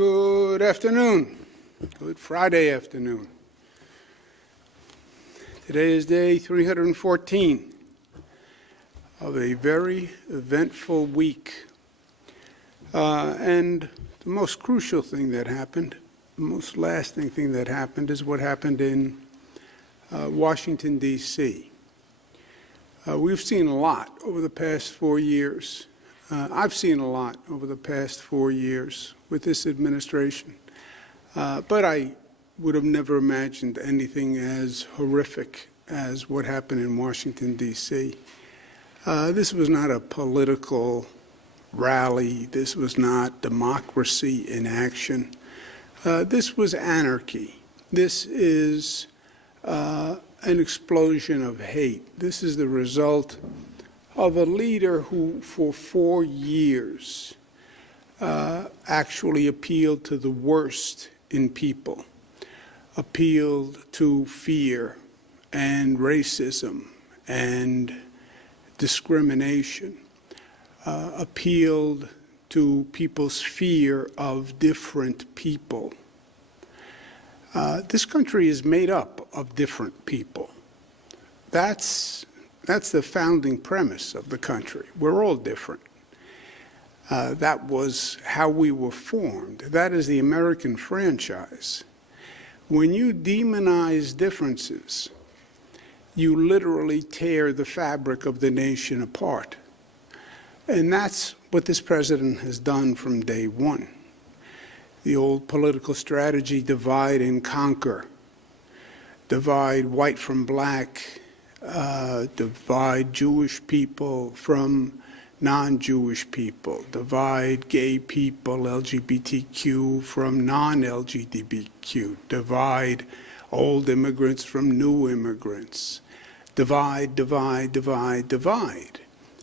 Good afternoon. Good Friday afternoon. Today is day 314 of a very eventful week. And the most crucial thing that happened, the most lasting thing that happened, is what happened in Washington, D.C. We've seen a lot over the past 4 years. I've seen a lot over the past 4 years with this administration, but I would have never imagined anything as horrific as what happened in Washington, D.C. This was not a political rally. This was not democracy in action. This was anarchy. This is an explosion of hate. This is the result of a leader who, for 4 years, actually appealed to the worst in people, appealed to fear and racism and discrimination, appealed to people's fear of different people. This country is made up of different people. That's the founding premise of the country. We're all different. That was how we were formed. That is the American franchise. When you demonize differences, you literally tear the fabric of the nation apart. And that's what this president has done from day one. The old political strategy, divide and conquer, divide white from black, divide Jewish people from non-Jewish people, divide gay people, LGBTQ, from non-LGBTQ, divide old immigrants from new immigrants, divide, divide, divide, divide.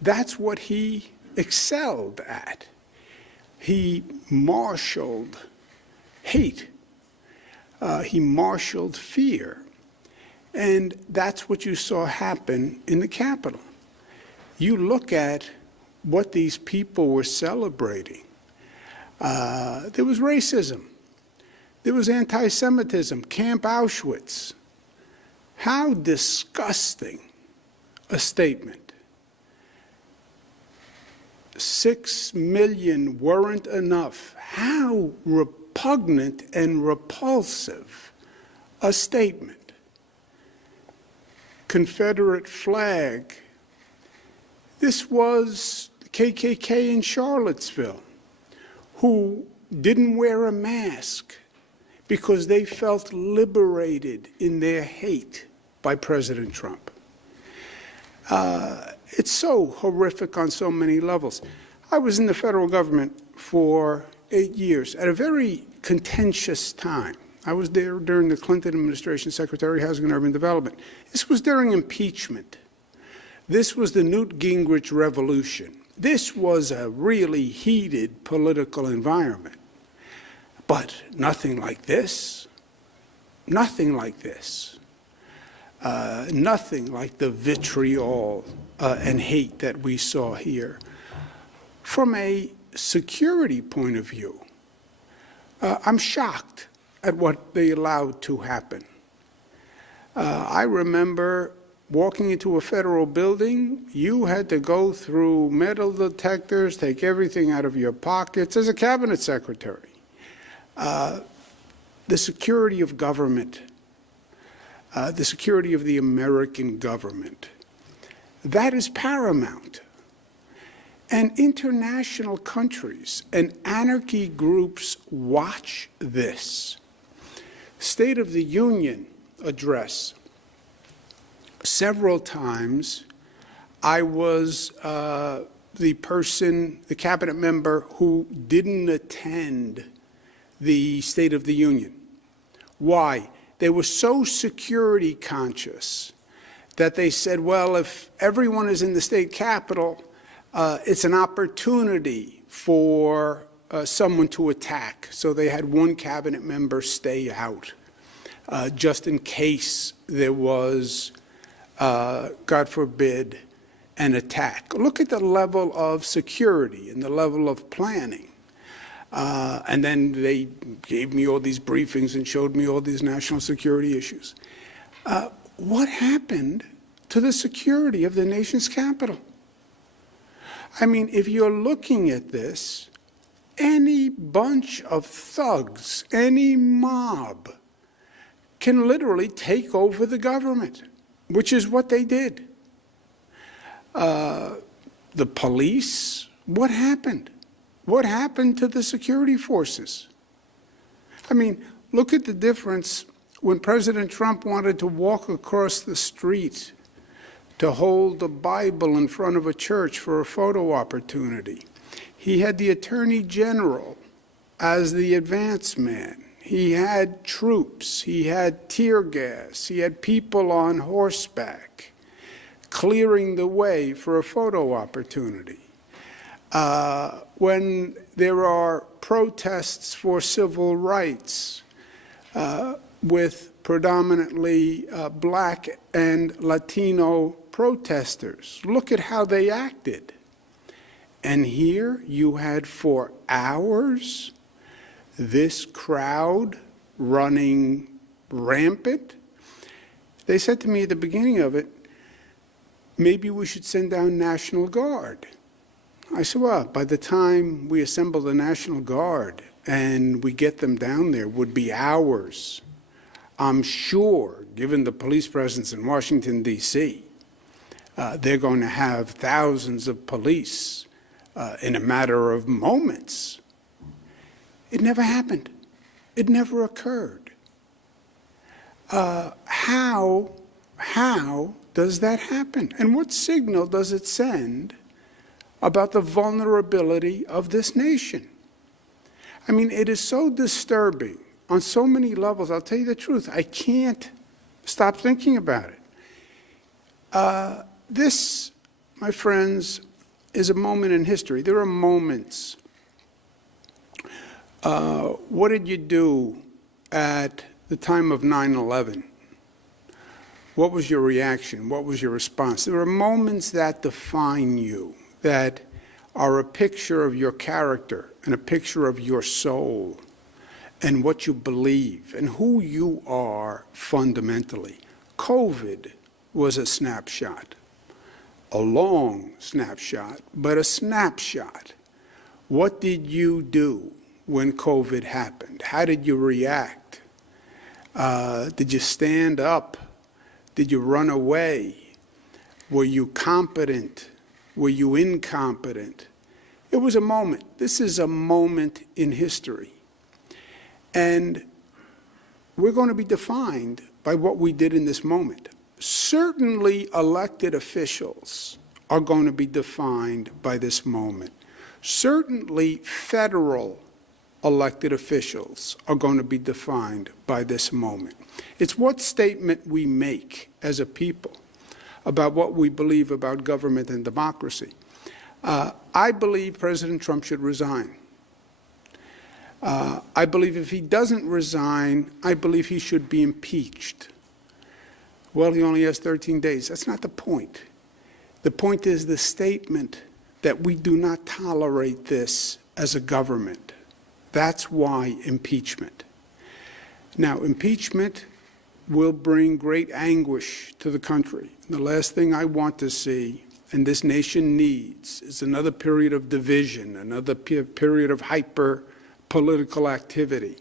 That's what he excelled at. He marshaled hate. He marshaled fear. And that's what you saw happen in the Capitol. You look at what these people were celebrating. There was racism. There was anti-Semitism, Camp Auschwitz. How disgusting a statement. 6 million weren't enough. How repugnant and repulsive a statement. Confederate flag. This was the KKK in Charlottesville, who didn't wear a mask because they felt liberated in their hate by President Trump. It's so horrific on so many levels. I was in the federal government for 8 years at a very contentious time. I was there during the Clinton administration, Secretary of Housing and Urban Development. This was during impeachment. This was the Newt Gingrich revolution. This was a really heated political environment. But nothing like this. Nothing like this. Nothing like the vitriol and hate that we saw here. From a security point of view, I'm shocked at what they allowed to happen. I remember walking into a federal building, you had to go through metal detectors, take everything out of your pockets as a cabinet secretary. The security of government, the security of the American government, that is paramount. And international countries and anarchy groups watch this. State of the Union address. Several times, I was the cabinet member who didn't attend the State of the Union. Why? They were so security conscious that they said, well, if everyone is in the state capitol, it's an opportunity for someone to attack. So they had one cabinet member stay out, just in case there was, God forbid, an attack. Look at the level of security and the level of planning. And then they gave me all these briefings and showed me all these national security issues. What happened to the security of the nation's capital? I mean, if you're looking at this, any bunch of thugs, any mob can literally take over the government, which is what they did. The police, what happened? What happened to the security forces? I mean, look at the difference when President Trump wanted to walk across the street to hold the Bible in front of a church for a photo opportunity. He had the Attorney General as the advance man. He had troops, he had tear gas, he had people on horseback clearing the way for a photo opportunity. When there are protests for civil rights with predominantly black and Latino protesters, look at how they acted. And here you had for hours this crowd running rampant. They said to me at the beginning of it, maybe we should send down National Guard. I said, well, by the time we assemble the National Guard and we get them down there would be hours. I'm sure, given the police presence in Washington, D.C., they're going to have thousands of police in a matter of moments. It never happened. It never occurred. How does that happen? And what signal does it send about the vulnerability of this nation? I mean, it is so disturbing on so many levels. I'll tell you the truth. I can't stop thinking about it. This, my friends, is a moment in history. There are moments. What did you do at the time of 9/11? What was your reaction? What was your response? There are moments that define you, that are a picture of your character and a picture of your soul and what you believe and who you are fundamentally. COVID was a snapshot, a long snapshot, but a snapshot. What did you do when COVID happened? How did you react? Did you stand up? Did you run away? Were you competent? Were you incompetent? It was a moment. This is a moment in history. And we're going to be defined by what we did in this moment. Certainly elected officials are going to be defined by this moment. Certainly federal elected officials are going to be defined by this moment. It's what statement we make as a people about what we believe about government and democracy. I believe President Trump should resign. I believe if he doesn't resign, I believe he should be impeached. Well, he only has 13 days. That's not the point. The point is the statement that we do not tolerate this as a government. That's why impeachment. Now, impeachment will bring great anguish to the country. The last thing I want to see, and this nation needs, is another period of division, another period of hyper-political activity.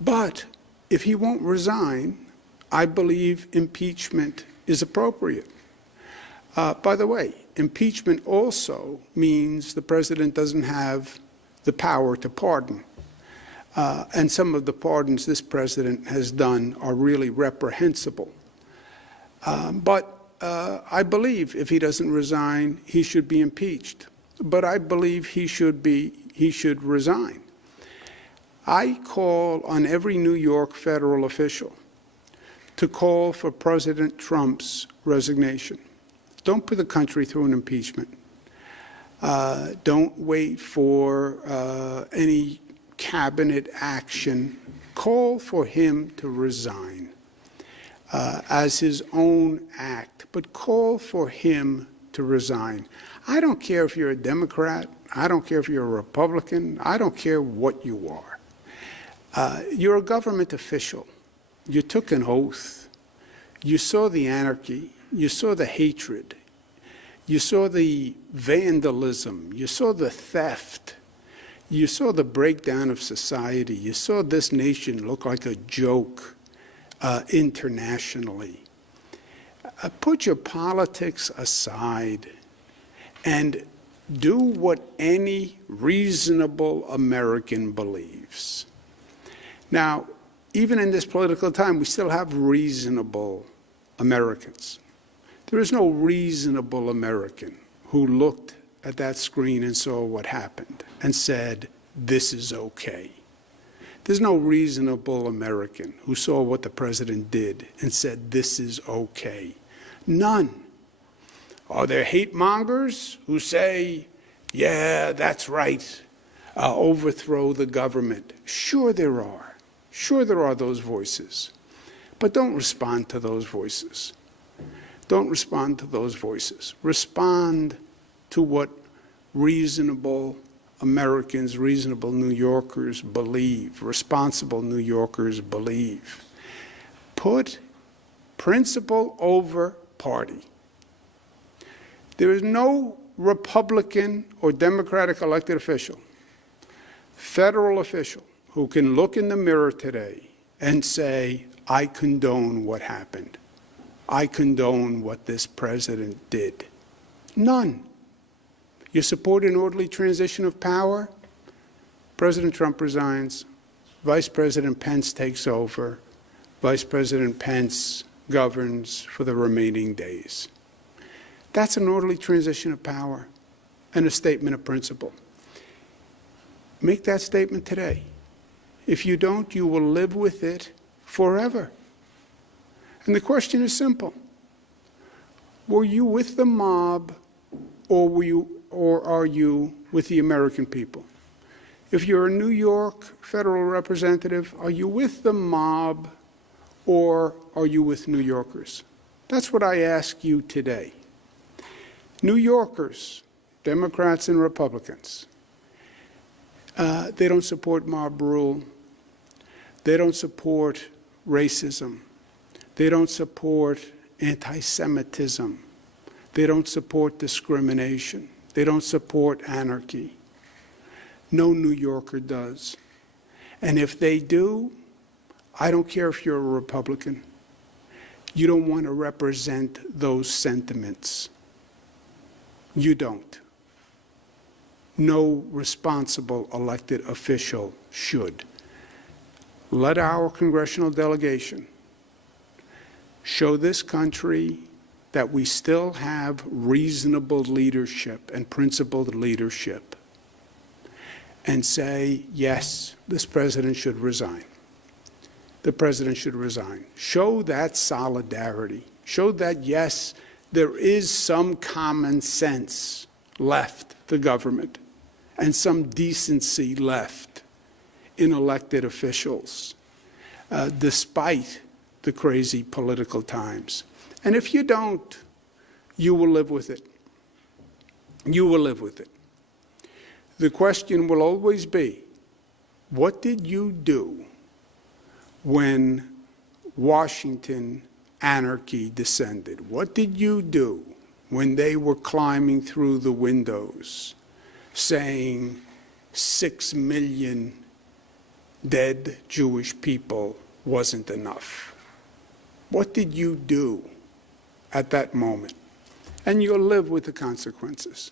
But if he won't resign, I believe impeachment is appropriate. By the way, impeachment also means the president doesn't have the power to pardon. And some of the pardons this president has done are really reprehensible. But I believe if he doesn't resign, he should be impeached. But I believe he should resign. I call on every New York federal official to call for President Trump's resignation. Don't put the country through an impeachment. Don't wait for any cabinet action. Call for him to resign as his own act, but call for him to resign. I don't care if you're a Democrat. I don't care if you're a Republican. I don't care what you are. You're a government official. You took an oath. You saw the anarchy. You saw the hatred. You saw the vandalism. You saw the theft. You saw the breakdown of society. You saw this nation look like a joke internationally. Put your politics aside and do what any reasonable American believes. Now, even in this political time, we still have reasonable Americans. There is no reasonable American who looked at that screen and saw what happened and said, this is okay. There's no reasonable American who saw what the president did and said, this is okay. None. Are there hate mongers who say, yeah, that's right, overthrow the government? Sure there are. Sure there are those voices. But don't respond to those voices. Don't respond to those voices. Respond to what reasonable Americans, reasonable New Yorkers believe, responsible New Yorkers believe. Put principle over party. There is no Republican or Democratic elected official, federal official, who can look in the mirror today and say, I condone what happened. I condone what this president did. None. You support an orderly transition of power? President Trump resigns. Vice President Pence takes over. Vice President Pence governs for the remaining days. That's an orderly transition of power and a statement of principle. Make that statement today. If you don't, you will live with it forever. And the question is simple. Were you with the mob or are you with the American people? If you're a New York federal representative, are you with the mob or are you with New Yorkers? That's what I ask you today. New Yorkers, Democrats and Republicans, they don't support mob rule. They don't support racism. They don't support anti-Semitism. They don't support discrimination. They don't support anarchy. No New Yorker does. And if they do, I don't care if you're a Republican. You don't want to represent those sentiments. You don't. No responsible elected official should. Let our congressional delegation show this country that we still have reasonable leadership and principled leadership and say, yes, this president should resign. The president should resign. Show that solidarity. Show that, yes, there is some common sense left to government and some decency left in elected officials, despite the crazy political times. And if you don't, you will live with it. You will live with it. The question will always be, what did you do when Washington anarchy descended? What did you do when they were climbing through the windows saying 6 million dead Jewish people wasn't enough? What did you do at that moment? And you'll live with the consequences.